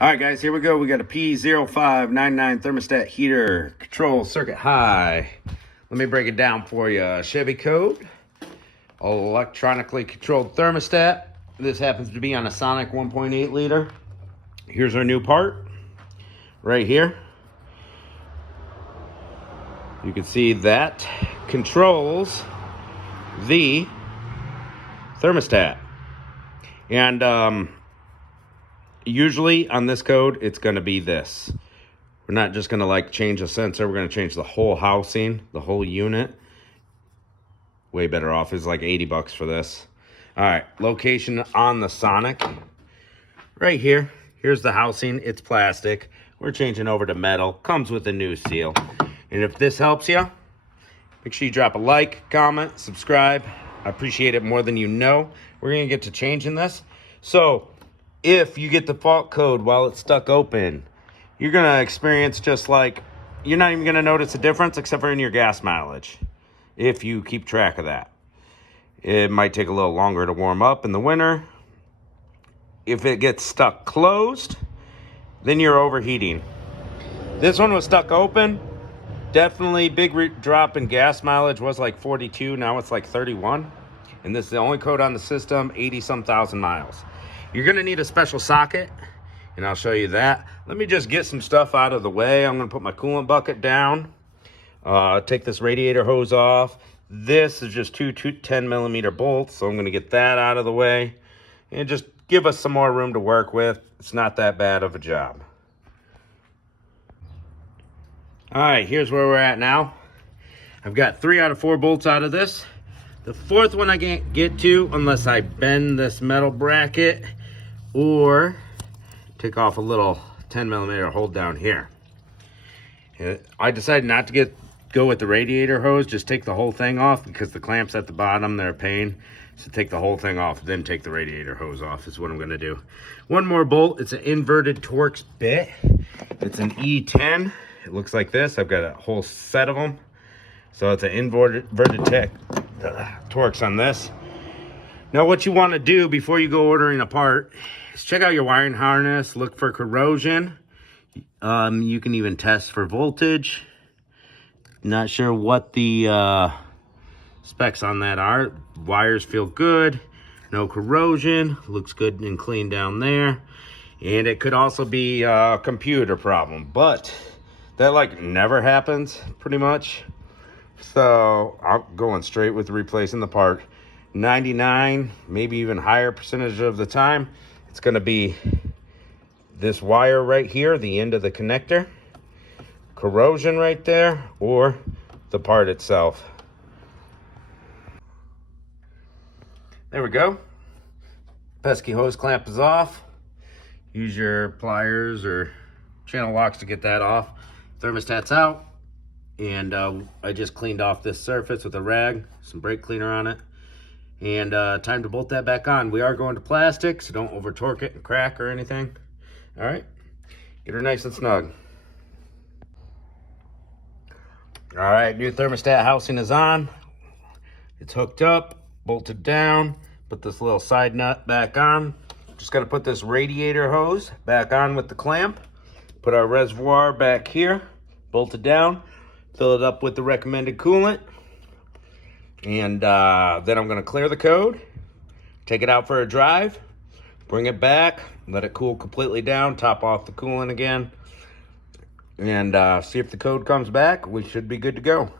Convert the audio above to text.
All right, guys, here we go. We got a P0599 thermostat heater, control circuit high. Let me break it down for you. Chevy code, electronically controlled thermostat. This happens to be on a Sonic 1.8 liter. Here's our new part right here. You can see that controls the thermostat. And usually on this code, it's going to be this. We're not just going to like change the sensor. We're going to change the whole housing, the whole unit. Way better off. Is like 80 bucks for this. All right, location on the Sonic. Right here. Here's the housing. It's plastic. We're changing over to metal. Comes with a new seal. And if this helps you, make sure you drop a like, comment, subscribe. I appreciate it more than you know. We're going to get to changing this. So if you get the fault code while it's stuck open, you're going to experience just like, you're not even going to notice a difference except for in your gas mileage, if you keep track of that. It might take a little longer to warm up in the winter. If it gets stuck closed, then you're overheating. This one was stuck open. Definitely big drop in gas mileage. Was like 42, now it's like 31. And this is the only code on the system, 80-some thousand miles. You're gonna need a special socket, and I'll show you that. Let me just get some stuff out of the way. I'm gonna put my coolant bucket down, take this radiator hose off. This is just two 10mm bolts, so I'm gonna get that out of the way and just give us some more room to work with. It's not that bad of a job. All right, here's where we're at now. I've got 3 out of 4 bolts out of this. The 4th one I can't get to unless I bend this metal bracket or take off a little 10mm hold down here. I decided not to go with the radiator hose, just take the whole thing off because the clamps at the bottom, they're a pain. So take the whole thing off, then take the radiator hose off is what I'm gonna do. One more bolt, it's an inverted Torx bit. It's an E10. It looks like this. I've got a whole set of them. So it's an inverted Torx on this. Now what you want to do before you go ordering a part is check out your wiring harness, look for corrosion. You can even test for voltage. Not sure what the specs on that are. Wires feel good, no corrosion, looks good and clean down there. And it could also be a computer problem, but that like never happens pretty much. So I'm going straight with replacing the part. 99, maybe even higher percentage of the time, it's going to be this wire right here, the end of the connector, corrosion right there, or the part itself. There we go. Pesky hose clamp is off. Use your pliers or channel locks to get that off. Thermostat's out. And I just cleaned off this surface with a rag, some brake cleaner on it. And time to bolt that back on. We are going to plastic, so don't over torque it and crack or anything. All right, get her nice and snug. All right, new thermostat housing is on. It's hooked up, bolted down. Put this little side nut back on. Just gotta put this radiator hose back on with the clamp. Put our reservoir back here, bolt it down. Fill it up with the recommended coolant. And then I'm gonna clear the code, take it out for a drive, bring it back, let it cool completely down, top off the coolant again, and see if the code comes back. We should be good to go.